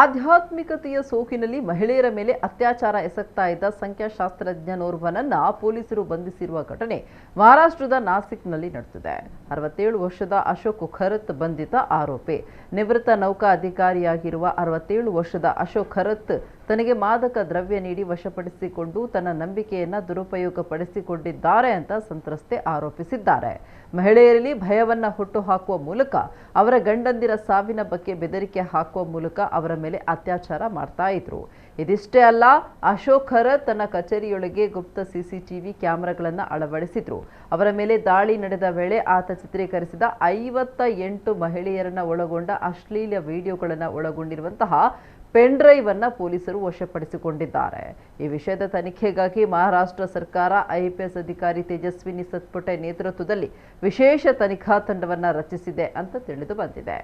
ಆಧ್ಯಾತ್ಮಿಕತೆಯ ಸೋಕಿನಲ್ಲಿ ಮಹಿಳೆಯರ ಮೇಲೆ ಅತ್ಯಾಚಾರ ಎಸಗ್ತಾ ಇದ್ದ ಸಂಖ್ಯಾಶಾಸ್ತ್ರಜ್ಞನೋರ್ವನನ್ನ ಪೊಲೀಸರು ಬಂಧಿಸಿರುವ ಘಟನೆ ಮಹಾರಾಷ್ಟ್ರದ ನಾಸಿಕ್ನಲ್ಲಿ ನಡೆದಿದೆ. 67 ವರ್ಷದ ಅಶೋಕ್ ಖರತ್ ಬಂಧಿತ ಆರೋಪಿ. ನಿವೃತ್ತ ನೌಕಾ ಅಧಿಕಾರಿಯಾಗಿರುವ 67 ವರ್ಷದ ಅಶೋಕ್ ಖರತ್ ತನಗೆ ಮಾದಕ ದ್ರವ್ಯ ನೀಡಿ ವಶಪಡಿಸಿಕೊಂಡು ತನ್ನ ನಂಬಿಕೆಯನ್ನ ದುರುಪಯೋಗಪಡಿಸಿಕೊಂಡಿದ್ದಾರೆ ಅಂತ ಸಂತ್ರಸ್ತೆ ಆರೋಪಿಸಿದ್ದಾರೆ. ಮಹಿಳೆಯರಲ್ಲಿ ಭಯವನ್ನ ಹುಟ್ಟುಹಾಕುವ ಮೂಲಕ ಅವರ ಗಂಡಂದಿರ ಸಾವಿನ ಬಗ್ಗೆ ಬೆದರಿಕೆ ಹಾಕುವ ಮೂಲಕ ಅವರ ಮೇಲೆ ಅತ್ಯಾಚಾರ ಮಾಡ್ತಾ ಇದ್ರು. ಇದಿಷ್ಟೇ ಅಲ್ಲ, ಅಶೋಕ್ ಖರತ್ ತನ್ನ ಕಚೇರಿಯೊಳಗೆ ಗುಪ್ತ ಸಿಸಿಟಿವಿ ಕ್ಯಾಮೆರಾಗಳನ್ನು ಅಳವಡಿಸಿದ್ರು. ಅವರ ಮೇಲೆ ದಾಳಿ ನಡೆದ ವೇಳೆ ಆತ ಚಿತ್ರೀಕರಿಸಿದ 58 ಮಹಿಳೆಯರನ್ನ ಒಳಗೊಂಡ ಅಶ್ಲೀಲ ವಿಡಿಯೋಗಳನ್ನು ಒಳಗೊಂಡಿರುವಂತಹ ಪೆನ್ ಡ್ರೈವ್ ಅನ್ನು ಪೊಲೀಸರು ವಶಪಡಿಸಿಕೊಂಡಿದ್ದಾರೆ. ಈ ವಿಷಯದ ತನಿಖೆಗಾಗಿ ಮಹಾರಾಷ್ಟ್ರ ಸರ್ಕಾರ ಐಪಿಎಸ್ ಅಧಿಕಾರಿ ತೇಜಸ್ವಿನಿ ಸತ್ಪುಟೆ ನೇತೃತ್ವದಲ್ಲಿ ವಿಶೇಷ ತನಿಖಾ ತಂಡವನ್ನು ರಚಿಸಿದೆ ಅಂತ ತಿಳಿದು ಬಂದಿದೆ.